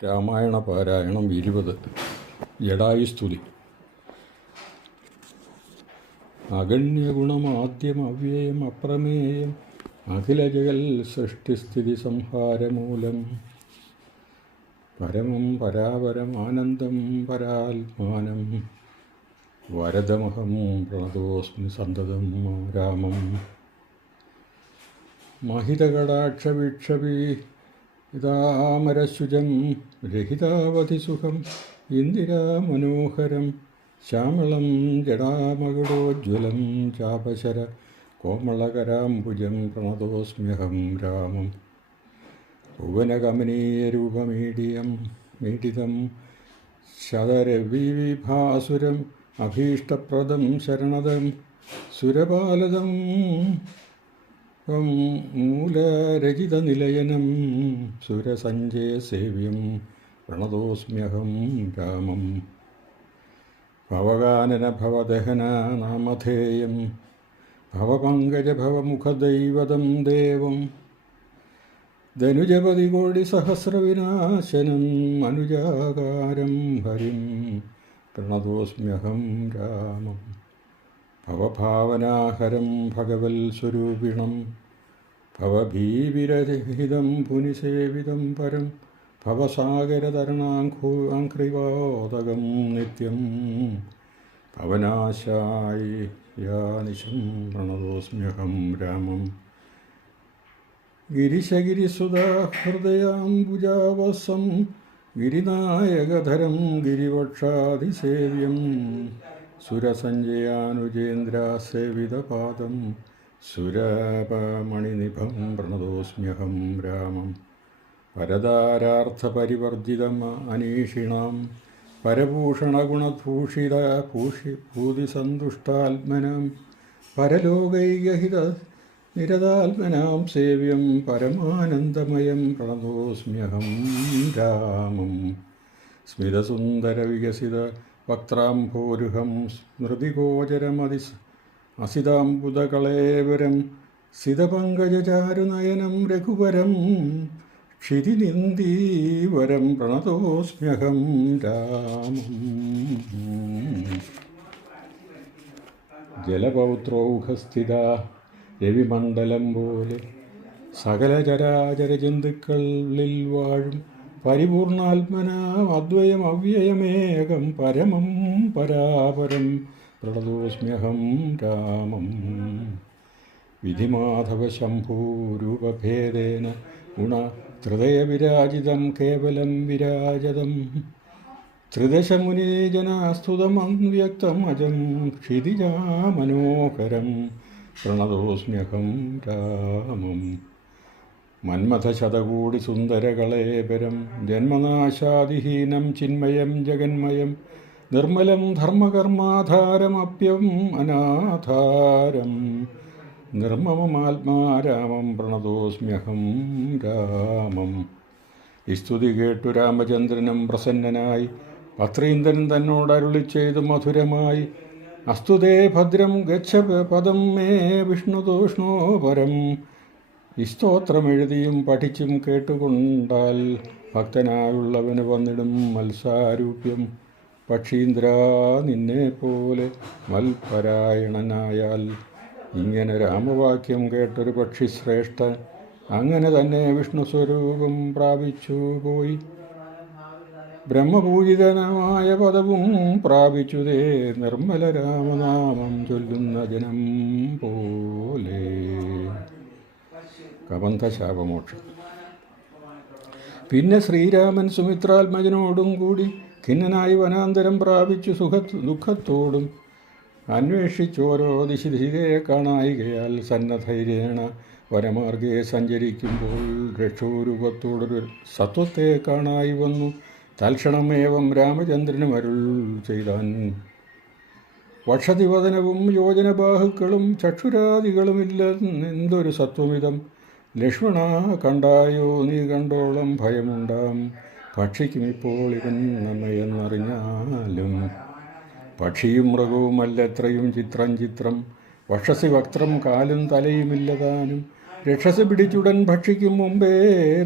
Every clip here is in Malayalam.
രാമായണ പാരായണം 20. ജടായുസ്തുതി. അഗണ്യഗുണമാദ്യം അവ്യയം അപ്രമേയം അഖിലജഗൽ സൃഷ്ടിസ്ഥിതി സംഹാരമൂലം പരമം പരാപരം ആനന്ദം പരാത്മാനം വരദമഹം പ്രണതോസ്മി സന്തതം രാമം. മഹിതകടാക്ഷവീക്ഷപി ഇതാമരശുചം രഹിതാവധിസുഖം ഇന്ദിരാമനോഹരം ശ്യാമളം ജടാമകുടോജ്വലം ചാപശര കോമളകരാംബുജം പ്രണതോസ്മ്യഹം രാമം. ഭുവനകമനീയരൂപമീഡിതം ശതരവിഭാസുരം അഭീഷ്ടപ്രദം ശരണദം സുരപാലദം മൂലരചിതനിലയനം സുരസഞ്ജയസേവ്യം പ്രണതോസ്മ്യഹം രാമം. ഭവകാനന ഭവദഹന നാമധേയം ഭവപങ്കജഭവമുഖദൈവതം ദേവം ധനുജപതികോടിസഹസ്രവിനാശനം അനുജാകാരം ഹരിം പ്രണതോസ്മ്യഹം രാമം. ഭവഭാവനാഹരം ഭഗവൽ സ്വരൂപിണം ഭവഭീവിരഹിതം പുനിസേവിതം പരം ഭവസാഗരതരണാഘ്രിവാതകം നിത്യം ഭവനാശായി യാനിശം പ്രണതോസ്മ്യഹം രാമം. ഗിരിശഗിരിസുധാഹൃദയാംബുജാവസം ഗിരിനായകധരം ഗിരിവക്ഷാധിസേവ്യം സുരസഞ്ജയാനുജേന്ദ്രസേവിതപാദം സുരപമണിനിഭം പ്രണതോസ്മ്യഹം രാമം. പരതാരാർത്ഥപരിവർജിതം അനീഷിണാം പരഭൂഷണഗുണഭൂഷിതഭൂതിസന്തുഷ്ടാത്മനാം പരലോകൈകഹിത നിരതാത്മനാം സേവ്യം പരമാനന്ദമയം പ്രണതോസ്മ്യഹം രാമം. സ്മിതസുന്ദരവികസിത വക്ത്രാംഭോരുഹം സ്മൃതിഗോചരമതി അസിതാംബുദകളേവരം സിതപങ്കജചാരുനയനം രഘുവരം ക്ഷിതിനിന്ദീവരം പ്രണതോസ്മ്യഹം രാമം. ജലപൗത്രൗഘസ്ഥിത രവിമണ്ഡലം പോലെ സകല ചരാചര ജന്തുക്കളിൽ വാഴും പരിപൂർണാത്മനാം അദ്വയം അവ്യയമേകം പരമം പരാപരം പ്രണതോസ്മ്യഹം രാമം. വിധിമാധവ ശംഭൂരൂപഭേദേന ഗുണഹൃദയവിരാജിതം കേവലം വിരാജതം ത്രിദശമുനീജനാസ്തുതമവ്യക്തം അജം ക്ഷിതിജാമനോഹരം പ്രണതോസ്മ്യഹം രാമം. മന്മഥശതകൂടി സുന്ദരകളേപരം ജന്മനാശാദിഹീനം ചിന്മയം ജഗന്മയം നിർമ്മലം ധർമ്മകർമാധാരമപ്യം അനാധാരം നിർമ്മമമാത്മാരാമം പ്രണതോസ്മ്യഹം രാമം. ഈ സ്തുതി കേട്ടു രാമചന്ദ്രനും പ്രസന്നനായി പത്രീന്ദ്രൻ തന്നോടരുളി ചെയ്തു മധുരമായി അസ്തുതേ ഭദ്രം ഗച്ഛ പദം മേ വിഷ്ണുതോഷ്ണോ പരം. ഈ സ്തോത്രമെഴുതിയും പഠിച്ചും കേട്ടുകൊണ്ടാൽ ഭക്തനായുള്ളവന് വന്നിടും മത്സാരൂപ്യം. പക്ഷീന്ദ്ര നിന്നെപ്പോലെ മൽപരായണനായാൽ ഇങ്ങനെ രാമവാക്യം കേട്ടൊരു പക്ഷിശ്രേഷ്ഠൻ അങ്ങനെ തന്നെ വിഷ്ണു സ്വരൂപം പ്രാപിച്ചു പോയി ബ്രഹ്മപൂജിതനമായ പദവും പ്രാപിച്ചുതേ നിർമ്മല രാമനാമം ചൊല്ലുന്ന ജനം പോലെ. കബന്ധശാപമോക്ഷം. പിന്നെ ശ്രീരാമൻ സുമിത്രാത്മജനോടും കൂടി ഖിന്നനായി വനാന്തരം പ്രാപിച്ചു ദുഃഖത്തോടും അന്വേഷിച്ചോരോ ദിശിയെ കാണായികയാൽ സന്നദ്ധൈര്യേണ വനമാർഗേ സഞ്ചരിക്കുമ്പോൾ രക്ഷോരൂപത്തോടൊരു സത്വത്തെ കാണായി വന്നു. തൽക്ഷണമേവം രാമചന്ദ്രനും അരുൾ ചെയ്താൻ. വക്ഷതിവദനവും യോജനബാഹുക്കളും ചക്ഷുരാദികളുമില്ലെന്തൊരു സത്വമിതം ലക്ഷ്മണ കണ്ടായോ നീ കണ്ടോളം ഭയമുണ്ടാം. പക്ഷിക്കുമിപ്പോൾ ഇവൻ നമ്മയെന്നറിഞ്ഞാലും പക്ഷിയും മൃഗവുമല്ലെത്രയും ചിത്രം ചിത്രം വക്ഷസി വക്ത്രം കാലും തലയുമില്ലതാനും രക്ഷസ് പിടിച്ചുടൻ ഭക്ഷിക്കും മുമ്പേ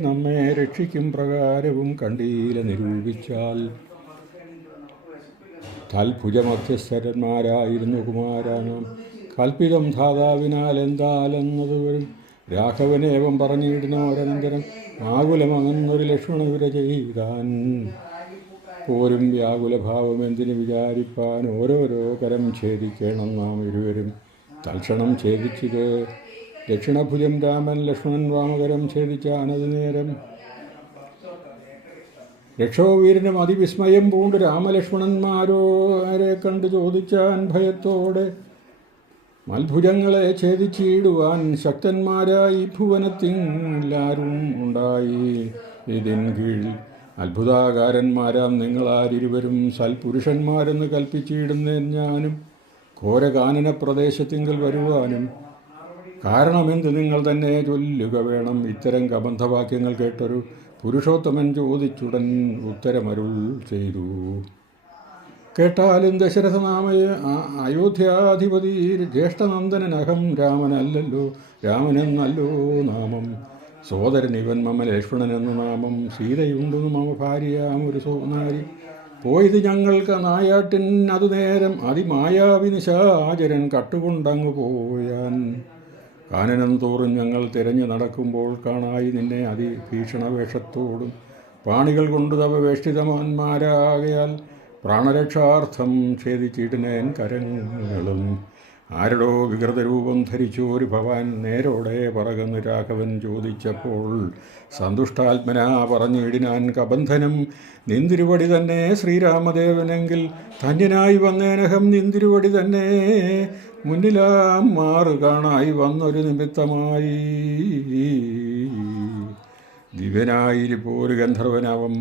നമ്മെ രക്ഷിക്കും പ്രകാരവും കണ്ടീല നിരൂപിച്ചാൽ. തൽഭുജമധ്യസ്ഥരന്മാരായിരുന്നു കുമാരാനാം കൽപ്പിതം ധാതാവിനാൽ എന്താലെന്നത് വരും. രാഘവനേവം പറഞ്ഞിടുന്നോരനന്തരം ആകുലമങ്ങുന്നൊരു ലക്ഷ്മണവിര ചെയ്താൻ. പോരും വ്യാകുലഭാവം എന്തിനു വിചാരിപ്പാൻ, ഓരോരോ കരം ഛേദിക്കണം നാം ഇരുവരും. തൽക്ഷണം ഛേദിച്ചത് ദക്ഷിണഭുജം രാമൻ, ലക്ഷ്മണൻ വാമകരം ഛേദിച്ചാനത് നേരം. രക്ഷോവീരനും അതിവിസ്മയം പൂണ്ട് രാമലക്ഷ്മണന്മാരോരെ കണ്ടു ചോദിച്ചാൻ ഭയത്തോടെ. മൽഭുജങ്ങളെ ഛേദിച്ചിടുവാൻ ശക്തന്മാരായി ഭുവനത്തിലാരും ഉണ്ടായി ഇതിൻ കീഴിൽ. അത്ഭുതാകാരന്മാരാം നിങ്ങളാരിരുവരും സൽപുരുഷന്മാരെന്ന് കൽപ്പിച്ചിടുന്നേൻ ഞാനും. ഘോരകാനന പ്രദേശത്തിങ്കൽ വരുവാനും കാരണമെന്ത് നിങ്ങൾ തന്നെ ചൊല്ലുക വേണം. ഇത്തരം കബന്ധവാക്യങ്ങൾ കേട്ടൊരു പുരുഷോത്തമൻ ചോദിച്ചുടൻ ഉത്തരമരുൾ ചെയ്തു. കേട്ടാലും ദശരഥനാമയ അയോധ്യാധിപതി ജ്യേഷ്ഠനന്ദനനഹം രാമനെന്നല്ലോ നാമം. സോദരൻ ഇവൻ മമ ലക്ഷ്മണനെന്ന നാമം. സീതയുണ്ടു മമ ഭാര്യയാമൊരു സോനാരി. പോയത് ഞങ്ങൾക്ക് നായാട്ടിൻ അതു നേരം അതിമായാവിനിശാചരൻ കട്ടുകൊണ്ടങ്ങു പോയാൻ. കാനനം തോറും ഞങ്ങൾ തിരഞ്ഞു നടക്കുമ്പോൾ കാണായി നിന്നെ അതിഭീഷണവേഷത്തോടും പാണികൾ കൊണ്ടു തവ വേഷ്ടിതമാന്മാരാകയാൽ പ്രാണരക്ഷാർത്ഥം ഛേദിച്ചിടുന്നേൻ കരങ്ങളും. ആരടോ വികൃതരൂപം ധരിച്ചോരു ഭവാൻ നേരോടെ പറകന്ന് രാഘവൻ ചോദിച്ചപ്പോൾ സന്തുഷ്ടാത്മനാ പറഞ്ഞിടിനാൻ കബന്ധനം. നിന്തിരുവടി തന്നെ ശ്രീരാമദേവനെങ്കിൽ ധന്യനായി വന്നേനഹം. നിന്തിരുവടി തന്നെ മുന്നിലാം മാറു കാണായി വന്നൊരു നിമിത്തമായി. ദിവ്യനായിരിപ്പോരു ഗന്ധർവനാവം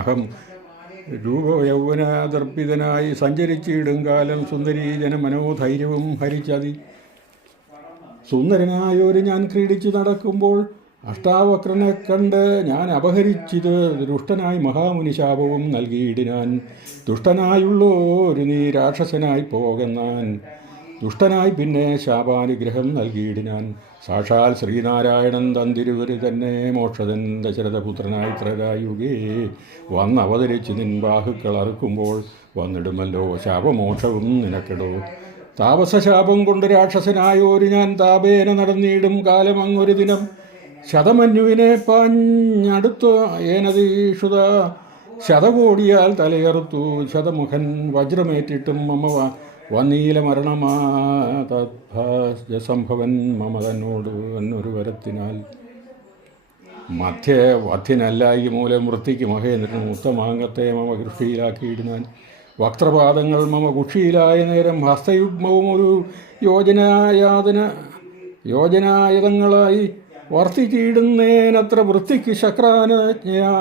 അഹം രൂപയൗവനാദർപ്പിതനായി സഞ്ചരിച്ചിടും കാലം. സുന്ദരീജന മനോധൈര്യവും ഹരിച്ചതി സുന്ദരനായൊരു ഞാൻ ക്രീഡിച്ചു നടക്കുമ്പോൾ അഷ്ടാവക്രനെ കണ്ട് ഞാൻ അപഹരിച്ചിത്. ദുഷ്ടനായി മഹാമുനി ശാപവും നൽകിയിടിനാൻ. ദുഷ്ടനായുള്ളോരു നീ രാക്ഷസനായി പോകന്നാൻ. ദുഷ്ടനായി പിന്നെ ശാപാനുഗ്രഹം നൽകിയിടിനാൻ. സാക്ഷാൽ ശ്രീനാരായണൻ തന്തിരുവര് തന്നെ മോക്ഷതൻ ദശരഥപുത്രനായി ത്രേതായുഗേ വന്നവതരിച്ച് നിൻ ബാഹുക്കൾ അറുക്കുമ്പോൾ വന്നിടുമല്ലോ ശാപമോക്ഷവും നിനക്കിടോ. താപസശാപം കൊണ്ട് രാക്ഷസനായോരു ഞാൻ താപേന നടന്നിടും കാലം അങ്ങൊരു ദിനം. ശതമന്യുവിനെ പാഞ്ഞടുത്തു ഏനതീഷുത ശതകോടിയാൽ തലയറുത്തു. ശതമുഖൻ വജ്രമേറ്റിട്ടും മമ വന്നീല മരണമാതംഭവൻ മമ തന്നോട് എന്നൊരു വരത്തിനാൽ. വധ്യനല്ലായി മൂലം വൃത്തിക്ക് മഹേന്ദ്രൻ ഉത്തമാംഗത്തെ മമ കൃഷിയിലാക്കിയിടുന്നാൻ. വക്രപാദങ്ങൾ മമ കുക്ഷിയിലായ നേരം ഹസ്തയുഗ്മവും ഒരു യോജനായതങ്ങളായി വർത്തിച്ചിടുന്നേനത്ര വൃത്തിക്ക് ശക്രാനജ്ഞയാ.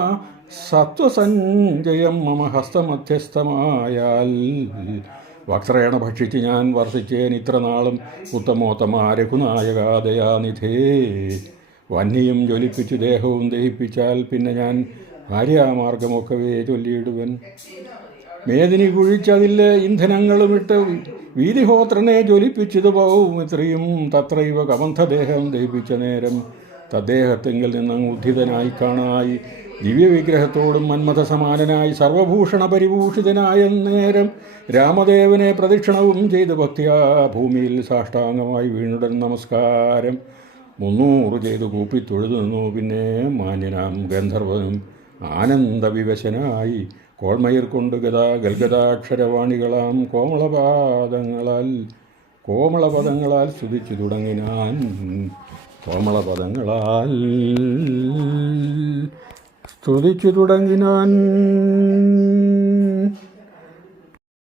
സത്വസഞ്ചയം മമ ഹസ്തമധ്യസ്ഥമായാൽ വക്രേണ ഭക്ഷിച്ച് ഞാൻ വർഷിച്ചേൻ ഇത്ര നാളും. ഉത്തമോത്തമാ രഘുനായകാദയാനിധേ വന്യയും ജ്വലിപ്പിച്ചു ദേഹവും ദഹിപ്പിച്ചാൽ പിന്നെ ഞാൻ ഭാര്യാമാർഗമൊക്കവേ ചൊല്ലിയിടുവൻ. മേദിനി കുഴിച്ചതിൽ ഇന്ധനങ്ങളുമിട്ട് വീതിഹോത്രനെ ജ്വലിപ്പിച്ചത് പൗമിത്രിയും തത്രൈവ കബന്ധദേഹം ദഹിപ്പിച്ച നേരം. തദ്ദേഹത്തിങ്കിൽ നിന്നങ്ങ് ഉദ്ധിതനായി കാണായി ദിവ്യവിഗ്രഹത്തോടും മന്മഥസമാനനായി സർവഭൂഷണ പരിഭൂഷിതനായ നേരം. രാമദേവനെ പ്രദക്ഷിണവും ചെയ്ത് ഭക്തിയാ ഭൂമിയിൽ സാഷ്ടാംഗമായി വീണുടൻ നമസ്കാരം 300 ചെയ്തു കൂപ്പി തൊഴുതു നിന്നു. പിന്നെ മാന്യനാം ഗന്ധർവനും ആനന്ദവിവശനായി കോൾമയിർ കൊണ്ട് ഗൽഗതാക്ഷരവാണികളാം കോമളപദങ്ങളാൽ സ്തുതിച്ചു തുടങ്ങിനാൻ. കോമളപദങ്ങളാൽ സ്തുതിച്ചു തുടങ്ങിനാൻ.